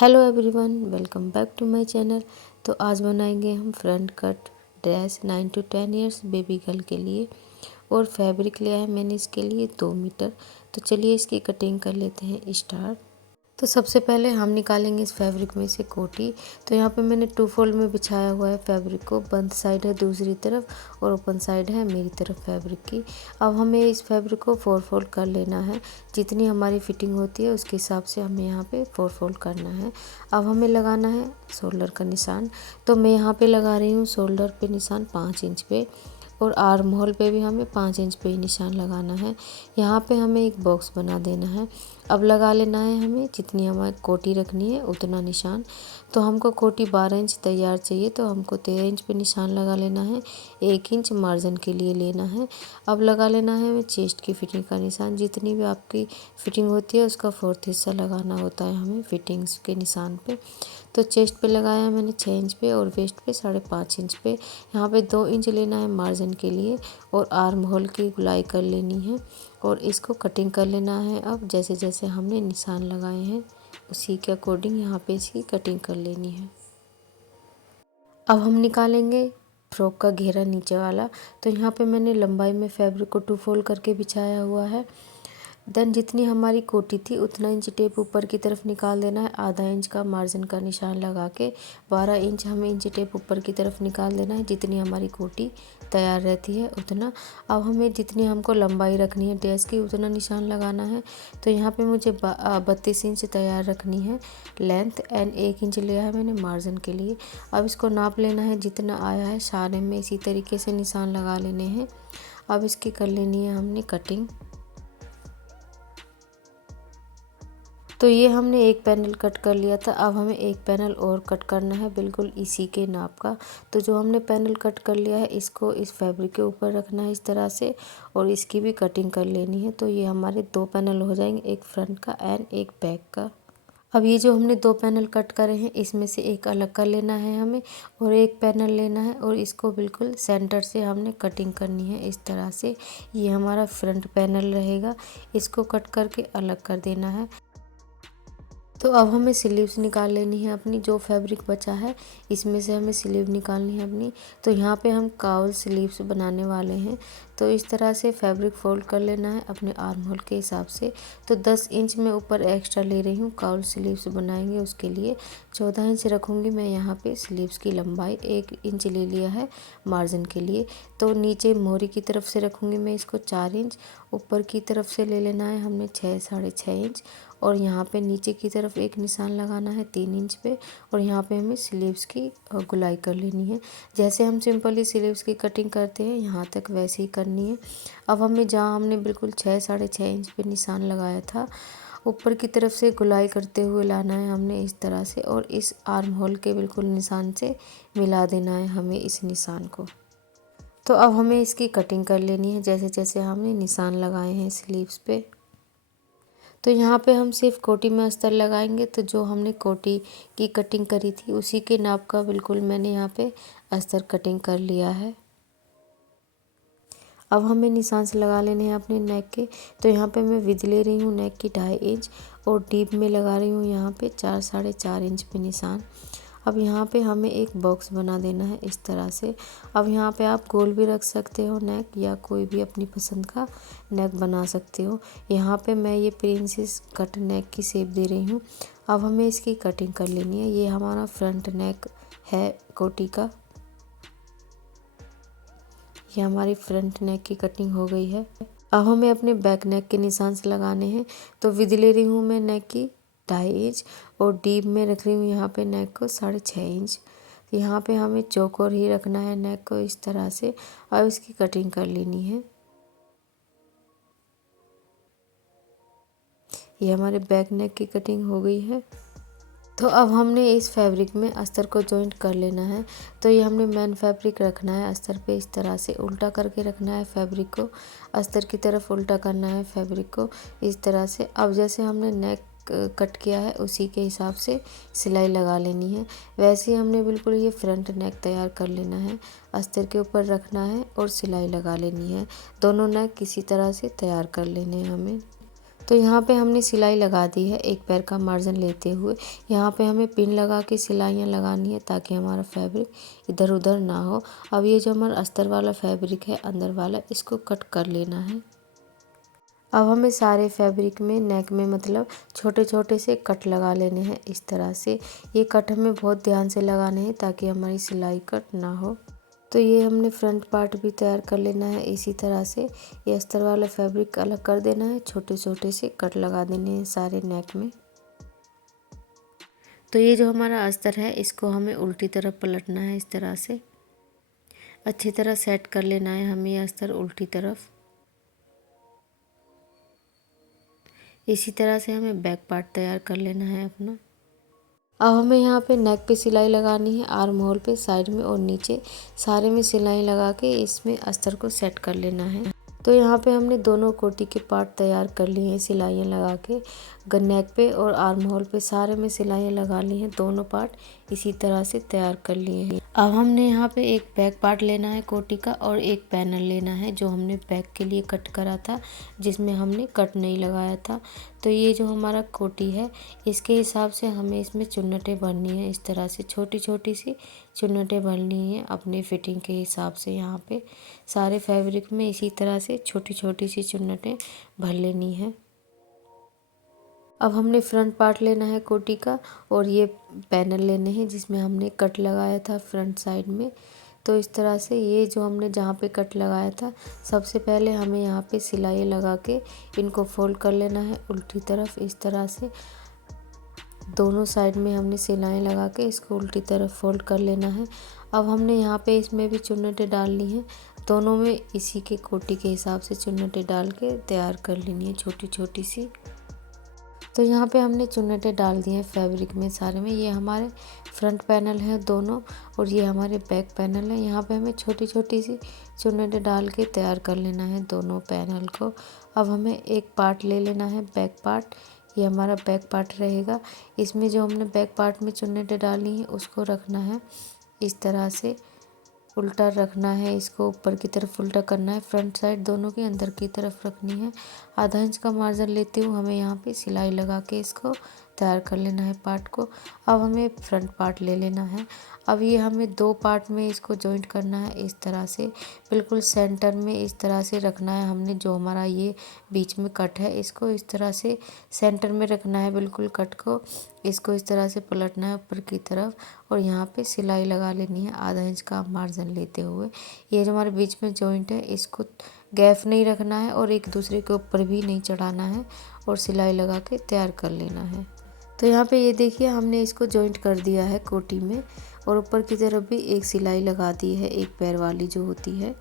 Hello everyone, welcome back to my channel. तो आज बनाएंगे हम front cut dress 9 to 10 years baby girl के लिए। और फैब्रिक लिया है मैंने इसके लिए 2 मीटर। तो चलिए इसकी कटिंग कर लेते हैं स्टार्ट। तो सबसे पहले हम निकालेंगे इस फैब्रिक में से कोटी। तो यहाँ पे मैंने 2 फोल्ड में बिछाया हुआ है फैब्रिक को। बंद साइड है दूसरी तरफ और ओपन साइड है मेरी तरफ फैब्रिक की। अब हमें इस फैब्रिक को 4 फोल्ड कर लेना है। जितनी हमारी फिटिंग होती है उसके हिसाब से हमें यहाँ पे 4 फोल्ड करना है। अब हमें लगाना है शोल्डर का निशान। तो मैं यहाँ पे लगा रही हूँ शोल्डर पे निशान 5 इंच पे, और आर्म होल पे भी हमें 5 इंच पे ही निशान लगाना है। यहाँ पे हमें एक बॉक्स बना देना है। अब लगा लेना है हमें जितनी हमारी कोटी रखनी है उतना निशान। तो हमको कोटी 12 इंच तैयार चाहिए, तो हमको 13 इंच पे निशान लगा लेना है। 1 इंच मार्जिन के लिए लेना है। अब लगा लेना है हमें चेस्ट की फिटिंग का निशान। जितनी भी आपकी फिटिंग होती है उसका 4th हिस्सा लगाना होता है हमें फिटिंग्स के निशान पे। तो चेस्ट पे लगाया मैंने 6 इंच पे और वेस्ट पे 5.5 इंच पे। यहाँ पे 2 इंच लेना है मार्जिन के लिए और आर्म होल की गुलाई कर लेनी है और इसको कटिंग कर लेना है। अब जैसे जैसे हमने निशान लगाए हैं उसी के अकॉर्डिंग यहाँ पे इसकी कटिंग कर लेनी है। अब हम निकालेंगे फ्रॉक का घेरा नीचे वाला। तो यहाँ पे मैंने लंबाई में फैब्रिक को 2 फोल्ड करके बिछाया हुआ है। देन जितनी हमारी कोटी थी उतना इंच टेप ऊपर की तरफ निकाल देना है। आधा इंच का मार्जिन का निशान लगा के 12 इंच हमें इंच टेप ऊपर की तरफ निकाल देना है। जितनी हमारी कोटी तैयार रहती है उतना। अब हमें जितनी हमको लंबाई रखनी है ड्रेस की उतना निशान लगाना है। तो यहाँ पे मुझे 32 इंच तैयार रखनी है लेंथ, एंड 1 इंच लिया है मैंने मार्जिन के लिए। अब इसको नाप लेना है जितना आया है सारे में इसी तरीके से निशान लगा लेने हैं। अब इसकी कर लेनी है हमने कटिंग। तो ये हमने एक पैनल कट कर लिया था। अब हमें एक पैनल और कट करना है बिल्कुल इसी के नाप का। तो जो हमने पैनल कट कर लिया है इसको इस फैब्रिक के ऊपर रखना है इस तरह से, और इसकी भी कटिंग कर लेनी है। तो ये हमारे 2 पैनल हो जाएंगे, एक फ्रंट का एंड एक बैक का। अब ये जो हमने 2 पैनल कट करे हैं इसमें से एक अलग कर लेना है हमें, और एक पैनल लेना है और इसको बिल्कुल सेंटर से हमने कटिंग करनी है इस तरह से। ये हमारा फ्रंट पैनल रहेगा, इसको कट करके अलग कर देना है। तो अब हमें स्लीव्स निकाल लेनी है अपनी। जो फैब्रिक बचा है इसमें से हमें स्लीव निकालनी है अपनी। तो यहाँ पे हम काउल स्लीव्स बनाने वाले हैं। तो इस तरह से फैब्रिक फोल्ड कर लेना है अपने आर्म होल के हिसाब से। तो 10 इंच में ऊपर एक्स्ट्रा ले रही हूँ, काउल स्लीव्स बनाएंगे उसके लिए 14 इंच रखूँगी मैं यहाँ पे स्लीव्स की लंबाई। 1 इंच ले लिया है मार्जिन के लिए। तो नीचे मोहरी की तरफ से रखूँगी मैं इसको 4 इंच। ऊपर की तरफ से ले लेना है हमने 6-6.5 इंच, और यहाँ पे नीचे की तरफ एक निशान लगाना है 3 इंच पे। और यहाँ पे हमें स्लीव्स की गुलाई कर लेनी है। जैसे हम सिंपली स्लीव्स की कटिंग करते हैं यहाँ तक वैसे ही करनी है। अब हमें जहाँ हमने बिल्कुल 6-6.5 इंच पे निशान लगाया था ऊपर की तरफ से गुलाई करते हुए लाना है हमने इस तरह से, और इस आर्म होल के बिल्कुल निशान से मिला देना है हमें इस निशान को। तो अब हमें इसकी कटिंग कर लेनी है जैसे जैसे हमने निशान लगाए हैं स्लीव्स पे। तो यहाँ पे हम सिर्फ कोटी में अस्तर लगाएंगे। तो जो हमने कोटी की कटिंग करी थी उसी के नाप का बिल्कुल मैंने यहाँ पे अस्तर कटिंग कर लिया है। अब हमें निशान से लगा लेने हैं अपने नेक के। तो यहाँ पे मैं विद ले रही हूँ नेक की 2.5 इंच, और डीप में लगा रही हूँ यहाँ पे 4-4.5 इंच पे निशान। अब यहाँ पे हमें एक बॉक्स बना देना है इस तरह से। अब यहाँ पे आप गोल भी रख सकते हो नेक, या कोई भी अपनी पसंद का नेक बना सकते हो। यहाँ पे मैं ये प्रिंसेस कट नेक की शेप दे रही हूँ। अब हमें इसकी कटिंग कर लेनी है। ये हमारा फ्रंट नेक है कोटी का। ये हमारी फ्रंट नेक की कटिंग हो गई है। अब हमें अपने बैक नेक के निशान से लगाने हैं। तो विद ले रही हूँ मैं नेक की 2.5 इंच, और डीप में रख रही हूँ यहाँ पे नेक को 6.5 इंच। यहाँ पे हमें चौकोर ही रखना है नेक को इस तरह से। अब इसकी कटिंग कर लेनी है। ये हमारे बैक नेक की कटिंग हो गई है। तो अब हमने इस फैब्रिक में अस्तर को जॉइंट कर लेना है। तो ये हमने मेन फैब्रिक रखना है अस्तर पे इस तरह से उल्टा करके रखना है फैब्रिक को, अस्तर की तरफ उल्टा करना है फैब्रिक को इस तरह से। अब जैसे हमने नेक कट किया है उसी के हिसाब से सिलाई लगा लेनी है। वैसे ही हमने बिल्कुल ये फ्रंट नेक तैयार कर लेना है। अस्तर के ऊपर रखना है और सिलाई लगा लेनी है। दोनों नेक किसी तरह से तैयार कर लेने हैं हमें। तो यहाँ पे हमने सिलाई लगा दी है एक पैर का मार्जिन लेते हुए। यहाँ पे हमें पिन लगा के सिलाइयाँ लगानी है ताकि हमारा फैब्रिक इधर उधर ना हो। अब ये जो हमारा अस्तर वाला फैब्रिक है अंदर वाला, इसको कट कर लेना है। अब हमें सारे फैब्रिक में नेक में मतलब छोटे छोटे से कट लगा लेने हैं इस तरह से। ये कट हमें बहुत ध्यान से लगाने हैं ताकि हमारी सिलाई कट ना हो। तो ये हमने फ्रंट पार्ट भी तैयार कर लेना है इसी तरह से। ये अस्तर वाला फैब्रिक अलग कर देना है, छोटे छोटे से कट लगा देने हैं सारे नेक में। तो ये जो हमारा अस्तर है इसको हमें उल्टी तरफ पलटना है इस तरह से। अच्छी तरह सेट कर लेना है हमें ये अस्तर उल्टी तरफ। इसी तरह से हमें बैक पार्ट तैयार कर लेना है अपना। अब हमें यहाँ पे नेक पे सिलाई लगानी है, आर्म होल पे साइड में और नीचे सारे में सिलाई लगा के इसमें अस्तर को सेट कर लेना है। तो यहाँ पे हमने दोनों कोटी के पार्ट तैयार कर लिए हैं सिलाइयाँ लगा के। नेक पे और आर्म होल पे सारे में सिलाइयाँ लगा ली हैं, दोनों पार्ट इसी तरह से तैयार कर लिए हैं। अब हमने यहाँ पे एक बैक पार्ट लेना है कोटी का और एक पैनल लेना है जो हमने बैक के लिए कट करा था, जिसमें हमने कट नहीं लगाया था। तो ये जो हमारा कोटी है इसके हिसाब से हमें इसमें चुन्नटें भरनी है। इस तरह से छोटी छोटी सी चुन्नटें भरनी है अपनी फिटिंग के हिसाब से। यहाँ पे सारे फैब्रिक में इसी तरह से छोटी छोटी सी चुन्नटें भर लेनी है। अब हमने फ्रंट पार्ट लेना है कोटी का और ये पैनल लेने हैं जिसमें हमने कट लगाया था फ्रंट साइड में। तो इस तरह से ये जो हमने जहाँ पे कट लगाया था, सबसे पहले हमें यहाँ पे सिलाई लगा के इनको फोल्ड कर लेना है उल्टी तरफ इस तरह से। दोनों साइड में हमने सिलाई लगा के इसको उल्टी तरफ फोल्ड कर लेना है। अब हमने यहाँ पे इसमें भी चुन्नटें डालनी है, दोनों में इसी के कोटी के हिसाब से चुन्नटें डाल के तैयार कर लेनी है छोटी छोटी सी। तो यहाँ पे हमने चुन्नटें डाल दी हैं फैब्रिक में सारे में। ये हमारे फ्रंट पैनल है दोनों और ये हमारे बैक पैनल है। यहाँ पे हमें छोटी छोटी सी चुन्नटें डाल के तैयार कर लेना है दोनों पैनल को। अब हमें एक पार्ट ले लेना है बैक पार्ट, ये हमारा बैक पार्ट रहेगा। इसमें जो हमने बैक पार्ट में चुन्नटें डाली हैं उसको रखना है इस तरह से, उल्टा रखना है, इसको ऊपर की तरफ उल्टा करना है। फ्रंट साइड दोनों के अंदर की तरफ रखनी है। आधा इंच का मार्जिन लेते हुए हमें यहाँ पे सिलाई लगा के इसको तैयार कर लेना है पार्ट को। अब हमें फ्रंट पार्ट ले लेना है। अब ये हमें दो पार्ट में इसको जॉइंट करना है इस तरह से, बिल्कुल सेंटर में इस तरह से रखना है हमने। जो हमारा ये बीच में कट है इसको इस तरह से सेंटर में रखना है बिल्कुल कट को। इसको इस तरह से पलटना है ऊपर की तरफ और यहाँ पे सिलाई लगा लेनी है आधा इंच का मार्जिन लेते हुए। ये जो हमारे बीच में जॉइंट है इसको गैप नहीं रखना है और एक दूसरे के ऊपर भी नहीं चढ़ाना है और सिलाई लगा के तैयार कर लेना है। तो यहाँ पे ये देखिए हमने इसको जॉइंट कर दिया है कोटी में और ऊपर की तरफ भी एक सिलाई लगा दी है एक पैर वाली जो होती है।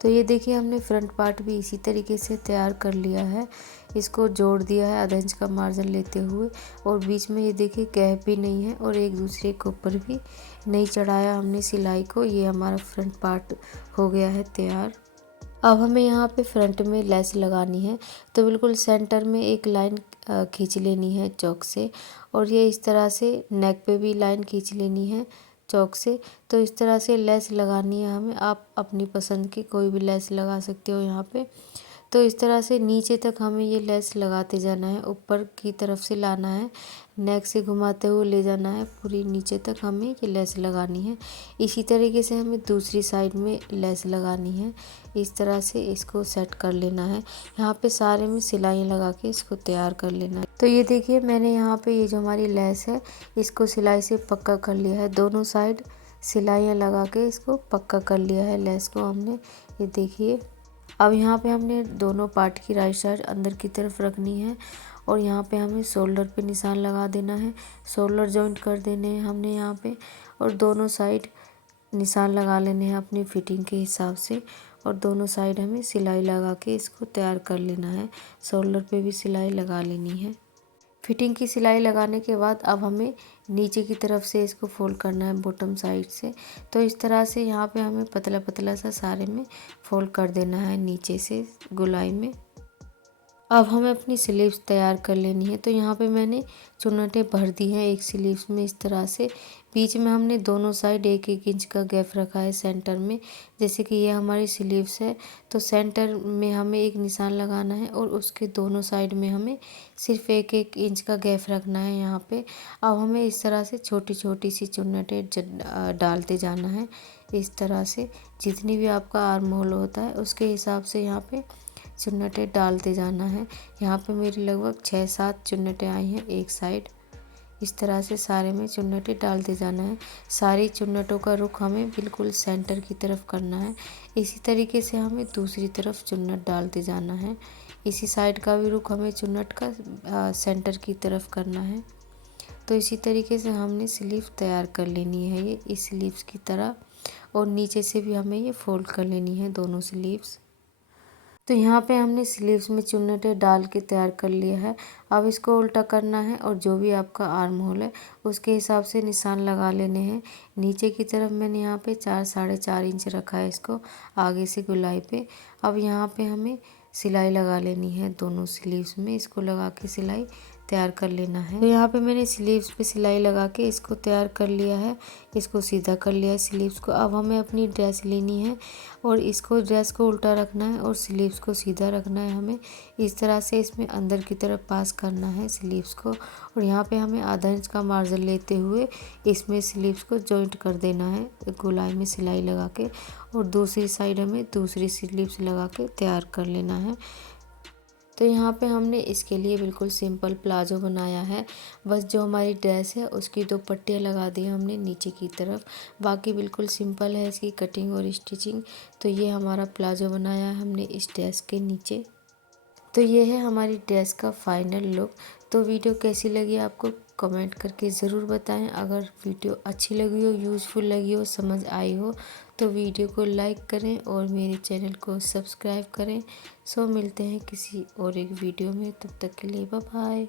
तो ये देखिए हमने फ्रंट पार्ट भी इसी तरीके से तैयार कर लिया है। इसको जोड़ दिया है आधा इंच का मार्जिन लेते हुए और बीच में ये देखिए गैप भी नहीं है और एक दूसरे के ऊपर भी नहीं चढ़ाया हमने सिलाई को। ये हमारा फ्रंट पार्ट हो गया है तैयार। अब हमें यहाँ पे फ्रंट में लेस लगानी है, तो बिल्कुल सेंटर में एक लाइन खींच लेनी है चौक से और ये इस तरह से नेक पे भी लाइन खींच लेनी है चौक से। तो इस तरह से लेस लगानी है हमें, आप अपनी पसंद की कोई भी लेस लगा सकते हो यहाँ पे। तो इस तरह से नीचे तक हमें ये लेस लगाते जाना है, ऊपर की तरफ से लाना है, नेक से घुमाते हुए ले जाना है, पूरी नीचे तक हमें ये लेस लगानी है। इसी तरीके से हमें दूसरी साइड में लेस लगानी है। इस तरह से इसको सेट कर लेना है। यहाँ पे सारे में सिलाई लगा के इसको तैयार कर लेना है। तो ये देखिए मैंने यहाँ पे ये जो हमारी लेस है इसको सिलाई से पक्का कर लिया है। दोनों साइड सिलाइयाँ लगा के इसको पक्का कर लिया है लेस को हमने, ये देखिए। अब यहाँ पे हमने दोनों पार्ट की राइट साइड अंदर की तरफ रखनी है और यहाँ पे हमें शोल्डर पे निशान लगा देना है। शोल्डर जॉइंट कर देने हैं हमने यहाँ पे और दोनों साइड निशान लगा लेने हैं अपनी फिटिंग के हिसाब से और दोनों साइड हमें सिलाई लगा के इसको तैयार कर लेना है। शोल्डर पे भी सिलाई लगा लेनी है। फिटिंग की सिलाई लगाने के बाद अब हमें नीचे की तरफ से इसको फोल्ड करना है बॉटम साइड से। तो इस तरह से यहाँ पे हमें पतला पतला सा सारे में फोल्ड कर देना है नीचे से गोलाई में। अब हमें अपनी स्लीव्स तैयार कर लेनी है। तो यहाँ पे मैंने चुन्नटें भर दी हैं एक स्लीव्स में इस तरह से। बीच में हमने दोनों साइड 1-1 इंच का गैप रखा है सेंटर में। जैसे कि ये हमारी स्लीव्स है तो सेंटर में हमें एक निशान लगाना है और उसके दोनों साइड में हमें सिर्फ 1-1 इंच का गैप रखना है यहाँ पे। अब हमें इस तरह से छोटी छोटी सी चुन्नटें डालते जाना है इस तरह से। जितनी भी आपका आर्म होल होता है उसके हिसाब से यहाँ पे चुन्नटें डालते जाना है। यहाँ पे मेरी लगभग 6-7 चुन्नटें आई हैं एक साइड। इस तरह से सारे में चुन्नटें डालते जाना है। सारी चुन्नटों का रुख हमें बिल्कुल सेंटर की तरफ करना है। इसी तरीके से हमें दूसरी तरफ चुन्नट डालते जाना है। इसी साइड का भी रुख हमें चुन्नट का सेंटर की तरफ करना है। तो इसी तरीके से हमने स्लीव तैयार कर लेनी है ये इस स्लीव्स की तरह। और नीचे से भी हमें ये फोल्ड कर लेनी है दोनों स्लीव्स। तो यहाँ पे हमने स्लीव्स में चुन्नटें डाल के तैयार कर लिया है। अब इसको उल्टा करना है और जो भी आपका आर्म होल है उसके हिसाब से निशान लगा लेने हैं। नीचे की तरफ मैंने यहाँ पे 4-4.5 इंच रखा है इसको आगे से गोलाई पे। अब यहाँ पे हमें सिलाई लगा लेनी है दोनों स्लीव्स में। इसको लगा के सिलाई तैयार कर लेना है। तो यहाँ पे मैंने स्लीव्स पे सिलाई लगा के इसको तैयार कर लिया है। इसको सीधा कर लिया है स्लीव्स को। अब हमें अपनी ड्रेस लेनी है और इसको ड्रेस को उल्टा रखना है और स्लीव्स को सीधा रखना है। हमें इस तरह से इसमें अंदर की तरफ पास करना है स्लीव्स को। और यहाँ पे हमें आधा इंच का मार्जिन लेते हुए इसमें स्लीव्स को जॉइंट कर देना है गोलाई में सिलाई लगा के। और दूसरी साइड हमें दूसरी स्लीव्स लगा के तैयार कर लेना है। तो यहाँ पे हमने इसके लिए बिल्कुल सिंपल प्लाजो बनाया है। बस जो हमारी ड्रेस है उसकी 2 पट्टियाँ लगा दी हमने नीचे की तरफ। बाकी बिल्कुल सिंपल है इसकी कटिंग और स्टिचिंग। तो ये हमारा प्लाजो बनाया है हमने इस ड्रेस के नीचे। तो ये है हमारी ड्रेस का फाइनल लुक। तो वीडियो कैसी लगी आपको कमेंट करके ज़रूर बताएं। अगर वीडियो अच्छी लगी हो, यूज़फुल लगी हो, समझ आई हो तो वीडियो को लाइक करें और मेरे चैनल को सब्सक्राइब करें। सो मिलते हैं किसी और एक वीडियो में, तब तक के लिए बाय बाय।